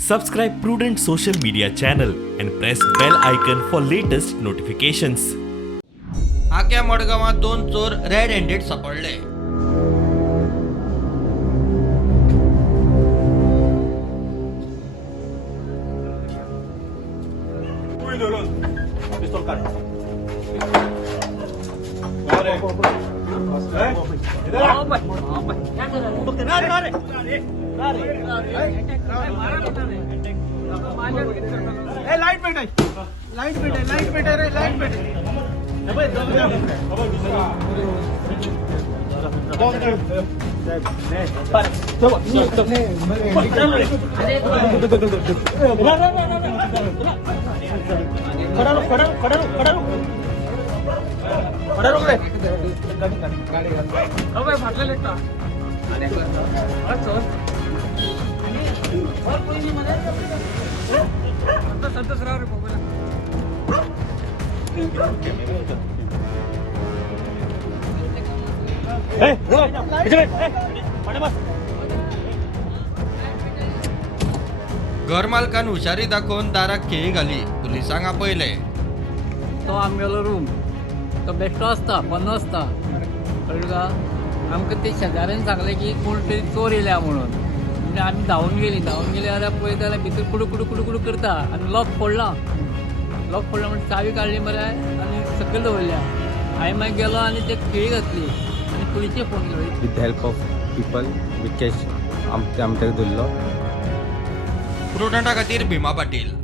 Subscribe Prudent social media channel and press bell icon for latest notifications. Akya मडगावात दोन चोर red handed सापडले. घरमालकान हुशारी दाखोवन दाराक खेळी घाली. पुलिसांक आपयले. तो आमगेलो रूम तो बेश्टो आसता बंद आसता कळ्ळें तुका. आमकां ते शेजाऱ्यान सांगलें की कोण तरी चोर येयल्या म्हणून. म्हणजे आमी धांवून गेली जाल्यार पळयता जाल्यार भितर कुडू कुडू कुडू कुडू करता आनी लॉक फोडला म्हणजे चावी काडली मरे आनी सकयल दवरल्या. हांवें मागीर गेलो आनी ते खेळी घातली आनी पुलिशेक फोन केलो. with the help of people we catch आमच्या धरलो. प्रुडंटा खातीर भीमा पाटील.